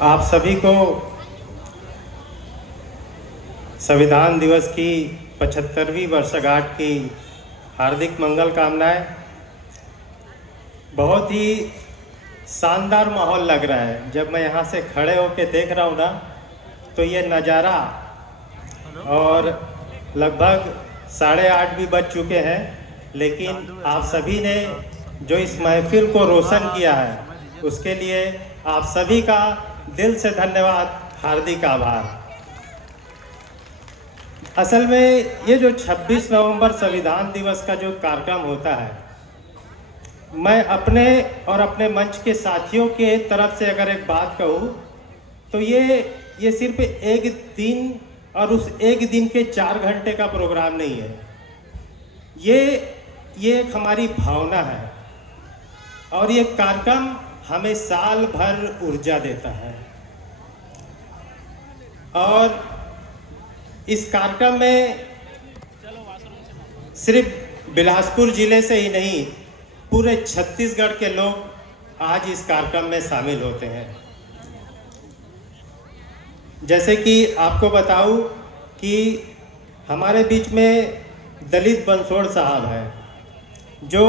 आप सभी को संविधान दिवस की 75वीं वर्षगांठ की हार्दिक मंगल कामनाएं। बहुत ही शानदार माहौल लग रहा है। जब मैं यहाँ से खड़े होकर देख रहा हूँ ना, तो ये नज़ारा, और लगभग 8:30 भी बज चुके हैं, लेकिन आप सभी ने जो इस महफिल को रोशन किया है, उसके लिए आप सभी का दिल से धन्यवाद, हार्दिक आभार। असल में ये जो 26 नवंबर संविधान दिवस का जो कार्यक्रम होता है, मैं अपने और अपने मंच के साथियों के तरफ से अगर एक बात कहूँ तो ये सिर्फ एक दिन और उस एक दिन के 4 घंटे का प्रोग्राम नहीं है। ये एक हमारी भावना है, और ये कार्यक्रम हमें साल भर ऊर्जा देता है। और इस कार्यक्रम में सिर्फ बिलासपुर जिले से ही नहीं, पूरे छत्तीसगढ़ के लोग आज इस कार्यक्रम में शामिल होते हैं। जैसे कि आपको बताऊं कि हमारे बीच में दलित बंसोड़ साहब हैं, जो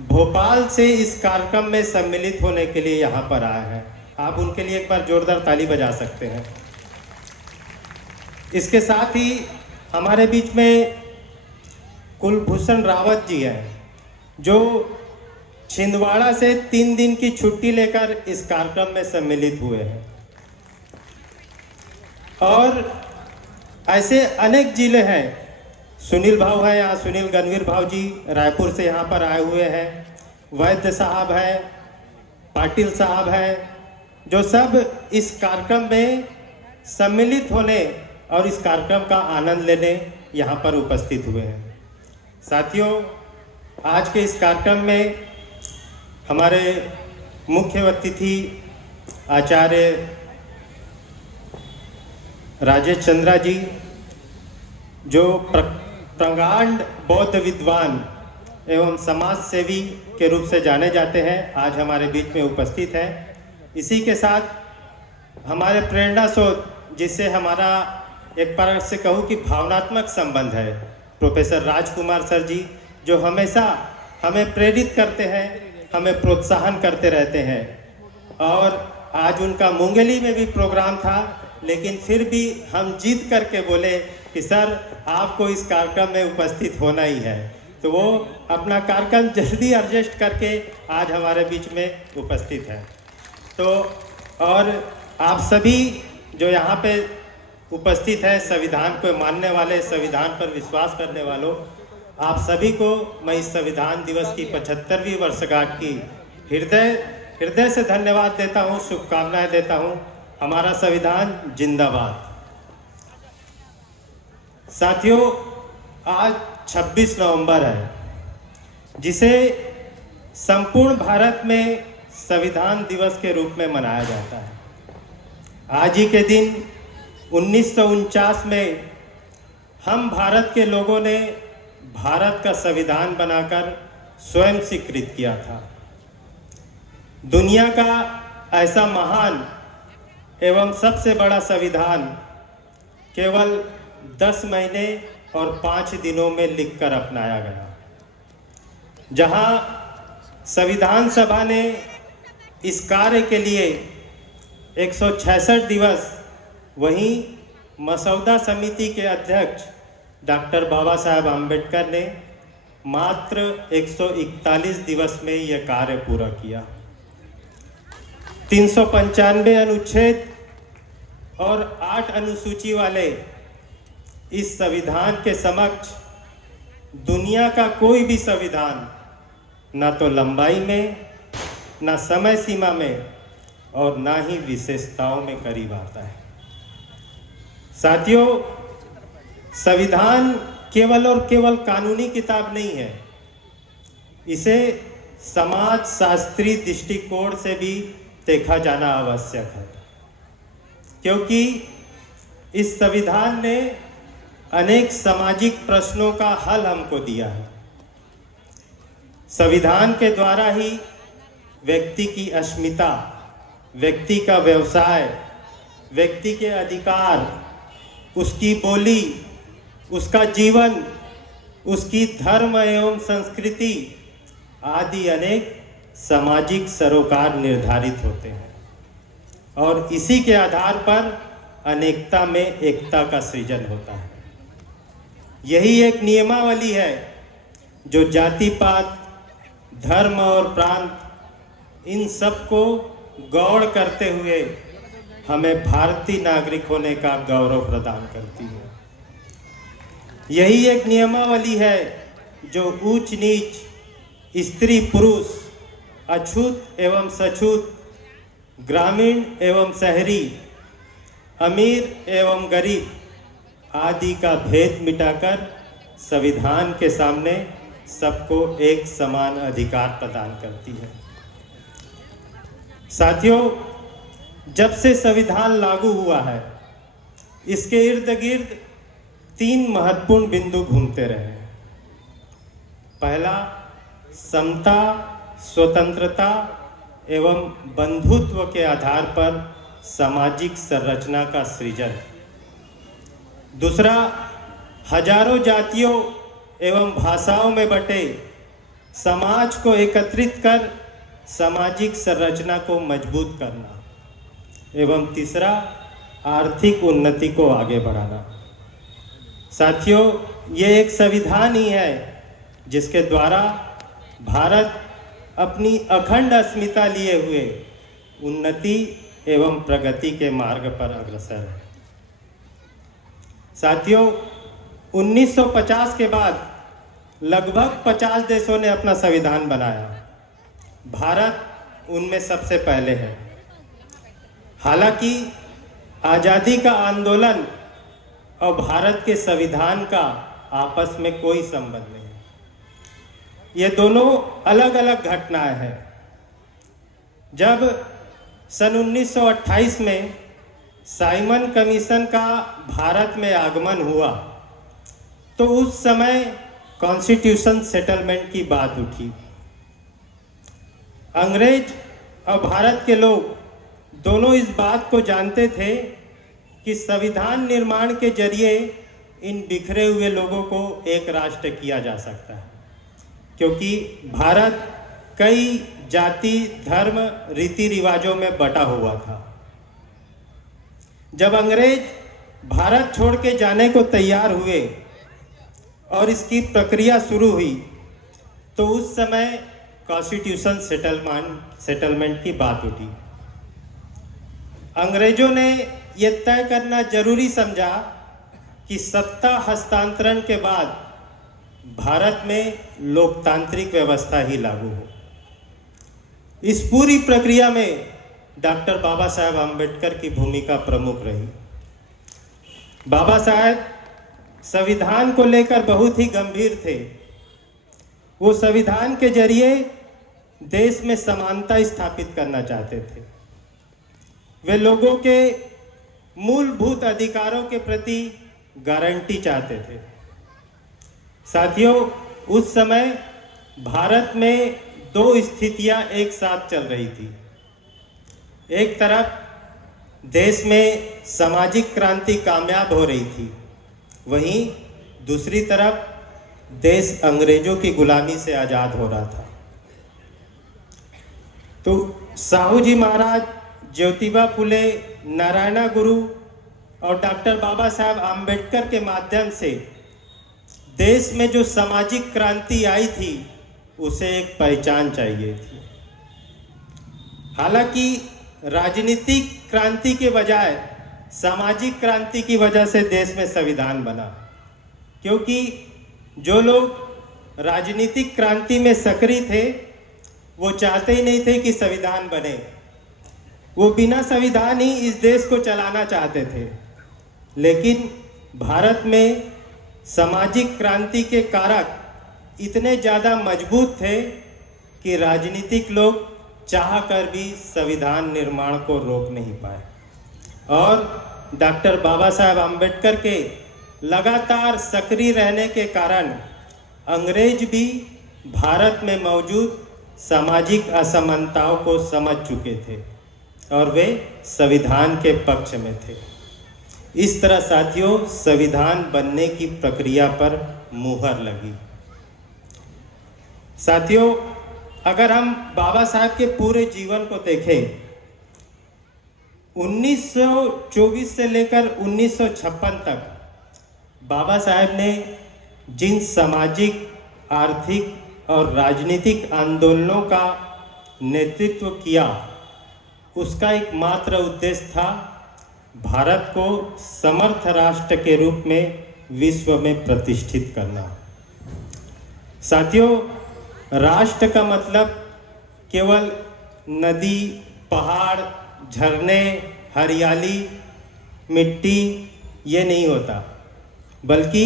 भोपाल से इस कार्यक्रम में सम्मिलित होने के लिए यहाँ पर आए हैं। आप उनके लिए एक बार जोरदार ताली बजा सकते हैं। इसके साथ ही हमारे बीच में कुलभूषण रावत जी हैं, जो छिंदवाड़ा से 3 दिन की छुट्टी लेकर इस कार्यक्रम में सम्मिलित हुए हैं। और ऐसे अनेक जिले हैं। सुनील भाव हैं यहाँ, सुनील गणवीर भाव जी रायपुर से यहाँ पर आए हुए हैं। वैद्य साहब हैं, पाटिल साहब हैं, जो सब इस कार्यक्रम में सम्मिलित होने और इस कार्यक्रम का आनंद लेने यहाँ पर उपस्थित हुए हैं। साथियों, आज के इस कार्यक्रम में हमारे मुख्य अतिथि आचार्य राजेश चंद्रा जी, जो प्रगाढ़ बौद्ध विद्वान एवं समाज सेवी के रूप से जाने जाते हैं, आज हमारे बीच में उपस्थित हैं। इसी के साथ हमारे प्रेरणा स्रोत, जिससे हमारा एक बार से कहूँ कि भावनात्मक संबंध है, प्रोफेसर राजकुमार सर जी, जो हमेशा हमें प्रेरित करते हैं, हमें प्रोत्साहन करते रहते हैं। और आज उनका मुंगेली में भी प्रोग्राम था, लेकिन फिर भी हम जीत करके बोले कि सर आपको इस कार्यक्रम में उपस्थित होना ही है। तो वो अपना कार्यक्रम जल्दी एडजस्ट करके आज हमारे बीच में उपस्थित हैं। तो और आप सभी जो यहाँ पे उपस्थित है, संविधान को मानने वाले, संविधान पर विश्वास करने वालों, आप सभी को मैं इस संविधान दिवस की 75वीं वर्षगांठ की हृदय से धन्यवाद देता हूँ, शुभकामनाएं देता हूँ। हमारा संविधान जिंदाबाद। साथियों, आज 26 नवंबर है, जिसे संपूर्ण भारत में संविधान दिवस के रूप में मनाया जाता है। आज ही के दिन 1949 में हम भारत के लोगों ने भारत का संविधान बनाकर स्वयं स्वीकृत किया था। दुनिया का ऐसा महान एवं सबसे बड़ा संविधान केवल 10 महीने और 5 दिनों में लिखकर अपनाया गया। जहां संविधान सभा ने इस कार्य के लिए 166 दिवस, वहीं मसौदा समिति के अध्यक्ष डॉक्टर बाबा साहेब आम्बेडकर ने मात्र 141 दिवस में यह कार्य पूरा किया। 395 अनुच्छेद और 8 अनुसूची वाले इस संविधान के समक्ष दुनिया का कोई भी संविधान ना तो लंबाई में, ना समय सीमा में, और ना ही विशेषताओं में करीब आता है। साथियों, संविधान केवल और केवल कानूनी किताब नहीं है, इसे समाज शास्त्रीय दृष्टिकोण से भी देखा जाना आवश्यक है, क्योंकि इस संविधान ने अनेक सामाजिक प्रश्नों का हल हमको दिया है। संविधान के द्वारा ही व्यक्ति की अस्मिता, व्यक्ति का व्यवसाय, व्यक्ति के अधिकार, उसकी बोली, उसका जीवन, उसकी धर्म एवं संस्कृति आदि अनेक सामाजिक सरोकार निर्धारित होते हैं और इसी के आधार पर अनेकता में एकता का सृजन होता है। यही एक नियमावली है जो जाति पात, धर्म और प्रांत इन सबको गौड़ करते हुए हमें भारतीय नागरिक होने का गौरव प्रदान करती है। यही एक नियमावली है जो ऊंच नीच, स्त्री पुरुष, अछूत एवं सछूत, ग्रामीण एवं शहरी, अमीर एवं गरीब आदि का भेद मिटाकर संविधान के सामने सबको एक समान अधिकार प्रदान करती है। साथियों, जब से संविधान लागू हुआ है, इसके इर्द गिर्द 3 महत्वपूर्ण बिंदु घूमते रहे हैं। पहला, समता, स्वतंत्रता एवं बंधुत्व के आधार पर सामाजिक संरचना का सृजन। दूसरा, हजारों जातियों एवं भाषाओं में बटे समाज को एकत्रित कर सामाजिक संरचना को मजबूत करना। एवं तीसरा, आर्थिक उन्नति को आगे बढ़ाना। साथियों, ये एक संविधान ही है जिसके द्वारा भारत अपनी अखंड अस्मिता लिए हुए उन्नति एवं प्रगति के मार्ग पर अग्रसर है। साथियों, 1950 के बाद लगभग 50 देशों ने अपना संविधान बनाया। भारत उनमें सबसे पहले है। हालांकि आज़ादी का आंदोलन और भारत के संविधान का आपस में कोई संबंध नहीं। ये दोनों अलग अलग घटनाएं हैं। जब सन 1928 में साइमन कमीशन का भारत में आगमन हुआ तो उस समय कॉन्स्टिट्यूशन सेटलमेंट की बात उठी। अंग्रेज और भारत के लोग दोनों इस बात को जानते थे कि संविधान निर्माण के जरिए इन बिखरे हुए लोगों को एक राष्ट्र किया जा सकता है, क्योंकि भारत कई जाति, धर्म, रीति रिवाजों में बटा हुआ था। जब अंग्रेज भारत छोड़ के जाने को तैयार हुए और इसकी प्रक्रिया शुरू हुई तो उस समय कॉन्स्टिट्यूशन सेटलमेंट की बात उठी। अंग्रेजों ने यह तय करना जरूरी समझा कि सत्ता हस्तांतरण के बाद भारत में लोकतांत्रिक व्यवस्था ही लागू हो। इस पूरी प्रक्रिया में डॉक्टर बाबा साहेब आम्बेडकर की भूमिका प्रमुख रही। बाबा साहेब संविधान को लेकर बहुत ही गंभीर थे। वो संविधान के जरिए देश में समानता स्थापित करना चाहते थे। वे लोगों के मूलभूत अधिकारों के प्रति गारंटी चाहते थे। साथियों, उस समय भारत में 2 स्थितियां एक साथ चल रही थी। एक तरफ देश में सामाजिक क्रांति कामयाब हो रही थी, वहीं दूसरी तरफ देश अंग्रेजों की गुलामी से आज़ाद हो रहा था। तो साहू जी महाराज, ज्योतिबा फुले, नारायण गुरु और डॉक्टर बाबा साहब आम्बेडकर के माध्यम से देश में जो सामाजिक क्रांति आई थी उसे एक पहचान चाहिए थी। हालांकि राजनीतिक क्रांति के बजाय सामाजिक क्रांति की वजह से देश में संविधान बना, क्योंकि जो लोग राजनीतिक क्रांति में सक्रिय थे वो चाहते ही नहीं थे कि संविधान बने। वो बिना संविधान ही इस देश को चलाना चाहते थे। लेकिन भारत में सामाजिक क्रांति के कारक इतने ज़्यादा मजबूत थे कि राजनीतिक लोग चाहकर भी संविधान निर्माण को रोक नहीं पाए। और डॉक्टर बाबा साहेब आम्बेडकर के लगातार सक्रिय रहने के कारण अंग्रेज भी भारत में मौजूद सामाजिक असमानताओं को समझ चुके थे और वे संविधान के पक्ष में थे। इस तरह साथियों, संविधान बनने की प्रक्रिया पर मुहर लगी। साथियों, अगर हम बाबा साहब के पूरे जीवन को देखें, 1924 से लेकर 1956 तक बाबा साहब ने जिन सामाजिक, आर्थिक और राजनीतिक आंदोलनों का नेतृत्व किया, उसका एकमात्र उद्देश्य था भारत को समर्थ राष्ट्र के रूप में विश्व में प्रतिष्ठित करना। साथियों, राष्ट्र का मतलब केवल नदी, पहाड़, झरने, हरियाली, मिट्टी ये नहीं होता, बल्कि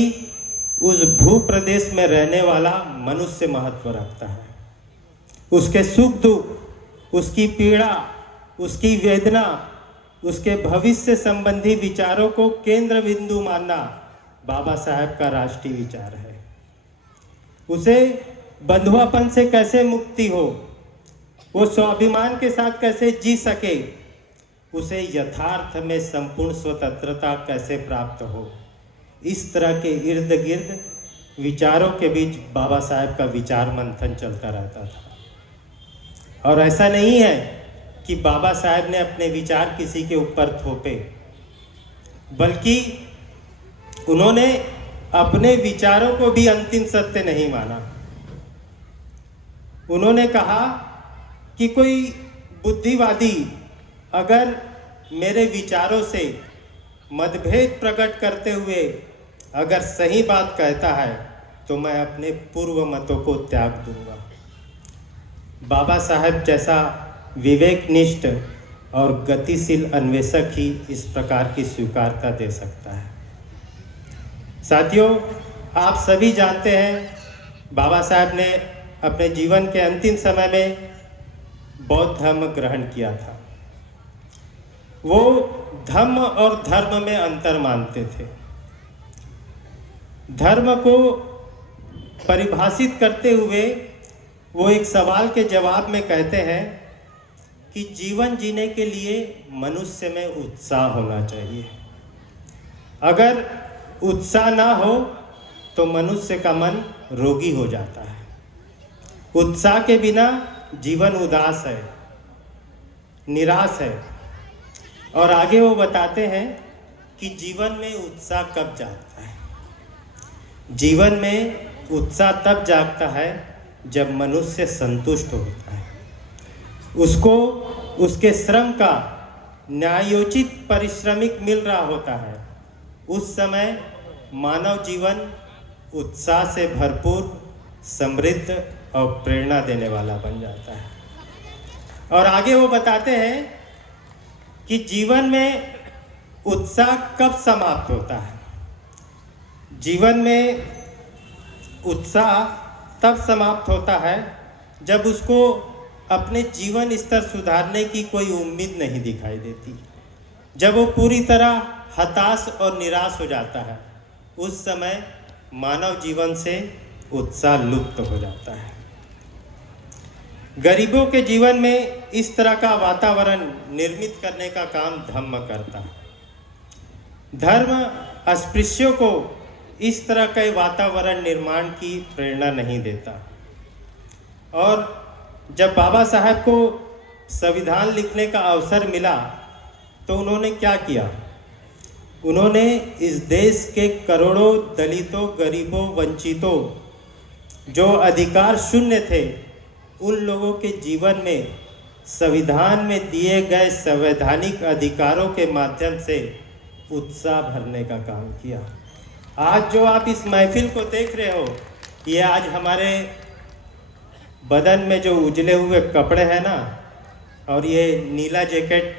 उस भूप्रदेश में रहने वाला मनुष्य महत्व रखता है। उसके सुख दुख, उसकी पीड़ा, उसकी वेदना, उसके भविष्य संबंधी विचारों को केंद्र बिंदु मानना बाबा साहब का राष्ट्रीय विचार है। उसे बंधुआपन से कैसे मुक्ति हो, वो स्वाभिमान के साथ कैसे जी सके, उसे यथार्थ में संपूर्ण स्वतंत्रता कैसे प्राप्त हो, इस तरह के इर्द गिर्द विचारों के बीच बाबा साहब का विचार मंथन चलता रहता था। और ऐसा नहीं है कि बाबा साहब ने अपने विचार किसी के ऊपर थोपे, बल्कि उन्होंने अपने विचारों को भी अंतिम सत्य नहीं माना। उन्होंने कहा कि कोई बुद्धिवादी अगर मेरे विचारों से मतभेद प्रकट करते हुए अगर सही बात कहता है तो मैं अपने पूर्व मतों को त्याग दूंगा। बाबा साहब जैसा विवेकनिष्ठ और गतिशील अन्वेषक ही इस प्रकार की स्वीकारता दे सकता है। साथियों, आप सभी जानते हैं, बाबा साहब ने अपने जीवन के अंतिम समय में बौद्ध धर्म ग्रहण किया था। वो धम्म और धर्म में अंतर मानते थे। धर्म को परिभाषित करते हुए वो एक सवाल के जवाब में कहते हैं कि जीवन जीने के लिए मनुष्य में उत्साह होना चाहिए। अगर उत्साह ना हो तो मनुष्य का मन रोगी हो जाता है। उत्साह के बिना जीवन उदास है, निराश है। और आगे वो बताते हैं कि जीवन में उत्साह कब जागता है। जीवन में उत्साह तब जागता है जब मनुष्य संतुष्ट होता है, उसको उसके श्रम का न्यायोचित पारिश्रमिक मिल रहा होता है। उस समय मानव जीवन उत्साह से भरपूर, समृद्ध और प्रेरणा देने वाला बन जाता है। और आगे वो बताते हैं कि जीवन में उत्साह कब समाप्त होता है। जीवन में उत्साह तब समाप्त होता है जब उसको अपने जीवन स्तर सुधारने की कोई उम्मीद नहीं दिखाई देती, जब वो पूरी तरह हताश और निराश हो जाता है। उस समय मानव जीवन से उत्साह लुप्त हो जाता है। गरीबों के जीवन में इस तरह का वातावरण निर्मित करने का काम धर्म करता है। धर्म अस्पृश्यों को इस तरह के वातावरण निर्माण की प्रेरणा नहीं देता। और जब बाबा साहब को संविधान लिखने का अवसर मिला तो उन्होंने क्या किया? उन्होंने इस देश के करोड़ों दलितों, गरीबों, वंचितों, जो अधिकार शून्य थे, उन लोगों के जीवन में संविधान में दिए गए संवैधानिक अधिकारों के माध्यम से उत्साह भरने का काम किया। आज जो आप इस महफिल को देख रहे हो, ये आज हमारे बदन में जो उजले हुए कपड़े हैं ना, और ये नीला जैकेट,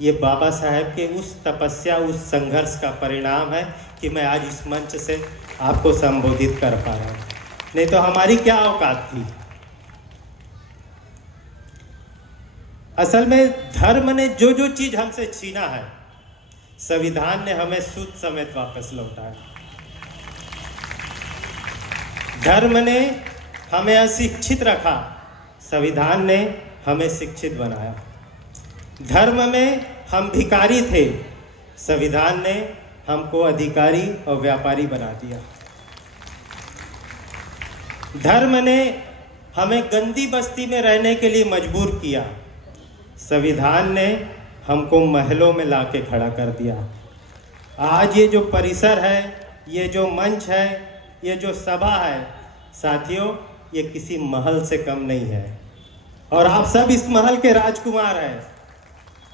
ये बाबा साहब के उस तपस्या, उस संघर्ष का परिणाम है कि मैं आज इस मंच से आपको संबोधित कर पा रहा हूँ। नहीं तो हमारी क्या औकात थी। असल में धर्म ने जो जो चीज हमसे छीना है, संविधान ने हमें सूद समेत वापस लौटाया। धर्म ने हमें अशिक्षित रखा, संविधान ने हमें शिक्षित बनाया। धर्म में हम भिखारी थे, संविधान ने हमको अधिकारी और व्यापारी बना दिया। धर्म ने हमें गंदी बस्ती में रहने के लिए मजबूर किया, संविधान ने हमको महलों में लाके खड़ा कर दिया। आज ये जो परिसर है, ये जो मंच है, ये जो सभा है, साथियों, ये किसी महल से कम नहीं है और आप सब इस महल के राजकुमार हैं।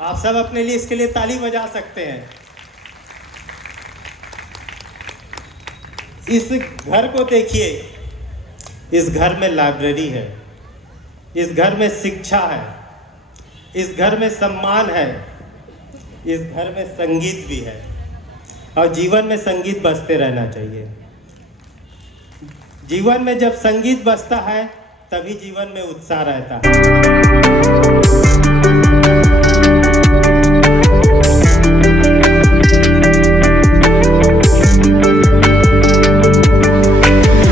आप सब अपने लिए इसके लिए ताली बजा सकते हैं। इस घर को देखिए, इस घर में लाइब्रेरी है, इस घर में शिक्षा है, इस घर में सम्मान है, इस घर में संगीत भी है और जीवन में संगीत बजते रहना चाहिए। जीवन में जब संगीत बजता है तभी जीवन में उत्साह रहता है।